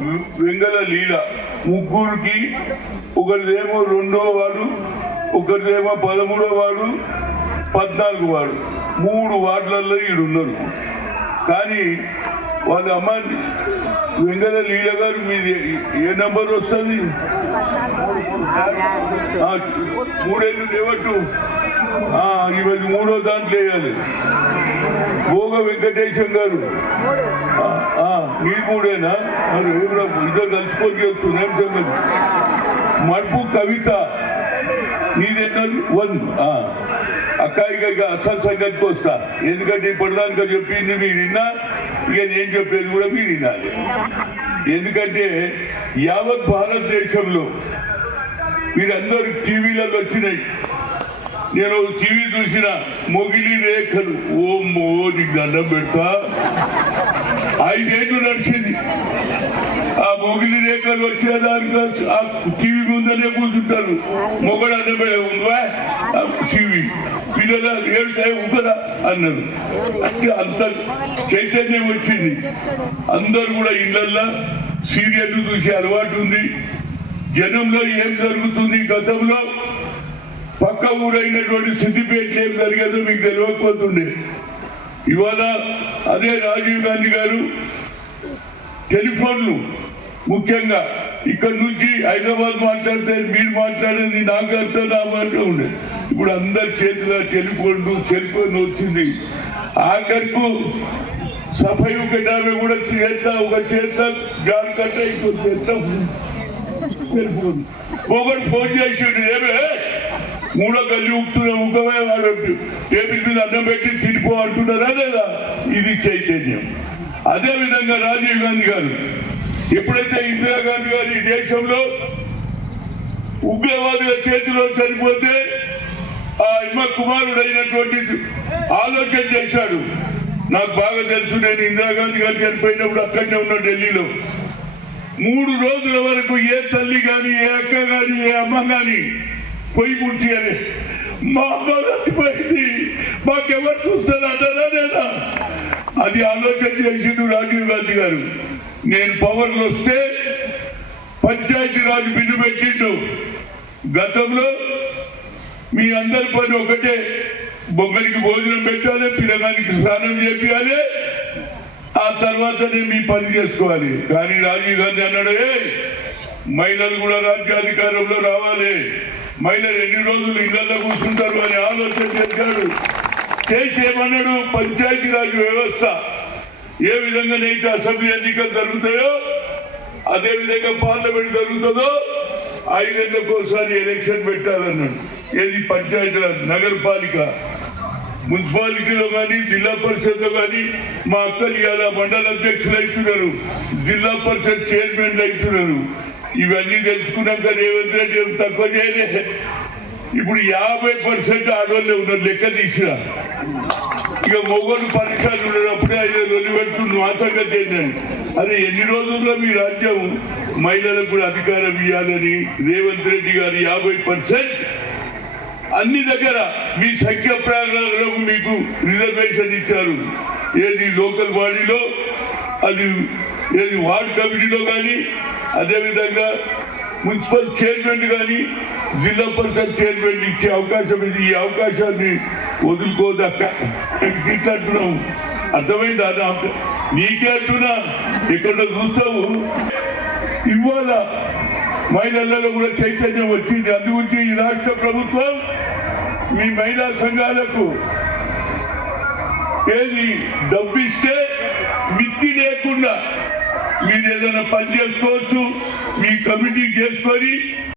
వెంగళ లీల. ముగ్గురికి ఒకరిదేమో రెండో వాడు ఒకరిదేమో పదమూడో వాడు పద్నాలుగు వాడు మూడు వార్డులలో ఈడున్నారు. కానీ వాళ్ళ అమ్మ వెంగళ లీల గారు మీది ఏ నెంబర్ వస్తుంది? మూడేళ్ళు లేవట్టు. ఆ, ఇవాళ మూడో దాంట్లో వేయాలి. భోగ వెంకటేశం గారు. మీ మూడేనా? మరి ఎవరు ఇద్దరు కలుసుకొని చెప్తున్నా ఏం మడుపు కవిత. నీదేంటది? వన్. ఆ. అక్క ఇక ఇక అసలు సంగతికి వస్తా. ఎందుకంటే ఇప్పటిదానిక చెప్పింది మీరు విన్నా ఇక నేను చెప్పేది కూడా మీరు వినాలి ఎందుకంటే యావత్ భారతదేశంలో మీరందరూ టీవీలలో వచ్చినాయి. నేను టీవీ చూసిన మొగిలి రేఖలు. ఓ మో నీకు దండం పెడతా? ఐదేళ్ళు నడిచింది. ఆ మొగిలి రేఖలు వచ్చేదానికి ఆ టీవీ ముందనే కూర్చుంటారు. మొగడు అన్న ఉందా టీవీ పిల్లల ఏడుతాయి ఉందా అన్నారు. అంటే అంత చైతన్యం వచ్చింది. అందరు కూడా ఇళ్ళల్లో సీరియల్ చూసే అలవాటు ఉంది. జనంలో ఏం జరుగుతుంది గతంలో? పక్క ఊరైనటువంటి సిద్దిపేట ఏం జరిగేదో మీకు తెలియకపోతుండే. ఇవాళ అదే రాజీవ్ గాంధీ గారు టెలిఫోన్లు ముఖ్యంగా ఇక్కడ నుంచి హైదరాబాద్ మాట్లాడితే మీరు మాట్లాడేది నాకు అర్థం నా మాట ఉండే ఇప్పుడు అందరి చేతిలో టెలిఫోన్లు సెల్ ఫోన్ వచ్చింది. ఆఖరికు సఫై ఒకటామె కూడా చేత ఒక చేత గాలి కట్ట ఇంకో చేత సెల్ ఫోన్ ఒకటి ఫోన్ చేసిండు ఏమే? మూడో గల్లి ఉంటున్న ముఖమే వాడు టేబుల్ మీద అన్నం పెట్టి తినిపో అంటున్నారా లేదా? ఇది చైతన్యం. అదే విధంగా రాజీవ్ గాంధీ గారు. ఎప్పుడైతే ఇందిరాగాంధీ గారు ఈ దేశంలో ఉగ్రవాదుల చేతిలో చనిపోతే ఆ ఇమ్మ కుమారుడైనటువంటి ఆలోచన చేశాడు. నాకు బాగా తెలుసు నేను ఇందిరాగాంధీ గారు చనిపోయినప్పుడు అక్కడనే ఉన్నా ఢిల్లీలో. మూడు రోజుల వరకు ఏ తల్లి కానీ ఏ అక్క కానీ ఏ అమ్మ కానీ పొయ్యి అని మా అమ్మ చచ్చిపోయింది మాకెవరు చూస్తారు? అంటారా లేదా అది ఆలోచన చేసిండు రాజీవ్ గాంధీ గారు. నేను పవర్లు వస్తే పంచాయతీ రాజు బిల్లు పెట్టిండు. గతంలో మీ అందరి పని ఒకటే. బొమ్మరికి భోజనం పెట్టాలి పిల్లగానికి స్నానం చేపించాలి ఆ తర్వాతనే మీ పని చేసుకోవాలి. కానీ రాజీవ్ గాంధీ అన్నాడు "ఏ, మహిళలు కూడా రాజ్యాధికారంలో రావాలి. మహిళలు ఎన్ని రోజులు ఇళ్ళలో కూర్చుంటారు అని ఆలోచన చేశాడు. చేసి ఏమన్నాడు పంచాయతీరాజ్ వ్యవస్థ ఏ విధంగానైతే అసెంబ్లీ ఎన్నికలు జరుగుతాయో అదే విధంగా పార్లమెంట్ జరుగుతుందో ఐదేళ్ళకు ఒకసారి ఎలక్షన్ పెట్టాలన్నాడు. ఏది? పంచాయతీరాజ్ నగరపాలిక. మున్సిపాలిటీలో కానీ జిల్లా పరిషత్లో కానీ మా అక్కలు ఇవాళ మండల అధ్యక్షులు అవుతున్నారు జిల్లా పరిషత్ చైర్మన్లు అవుతున్నారు ఇవన్నీ తెలుసుకున్నాక రేవంత్ రెడ్డి ఏం తక్కువ చేయలే. ఇప్పుడు యాభై పర్సెంట్ ఆడవాళ్ళే ఉన్నారు లెక్క తీసిన ఇక మొగోళ్ళు పరీక్షలు ఉన్నప్పుడే ఐదు రోజులు పెడుతుంది చేశాను అదే ఎన్ని రోజుల్లో మీ రాజ్యం మహిళలకు కూడా అధికారం ఇవ్వాలని రేవంత్ రెడ్డి గారు యాభై పర్సెంట్? అన్ని దగ్గర మీ సంఖ్య ప్రాంతాలకు మీకు రిజర్వేషన్ ఇచ్చారు. ఏది లోకల్ బాడీలో అది ఏది వార్డ్ కమిటీలో కానీ అదేవిధంగా మున్సిపల్ చైర్మన్ కానీ జిల్లా పరిషత్ చైర్మన్ ఇచ్చే అవకాశం ఇది. ఈ అవకాశాన్ని వదులుకోదక్క అంటున్నావు. అర్థమైందా? నీకే అంటున్నా. ఎక్కడ చూస్తావు? ఇవాళ మహిళల్లో కూడా చైతన్యం వచ్చింది. అందుగురించి ఈ రాష్ట్ర ప్రభుత్వం మీ మహిళా సంఘాలకు ఏది డబ్బు ఇస్తే మిత్తి లేకుండా మీరు ఏదైనా పని చేసుకోవచ్చు మీ కమిటీ చేసుకొని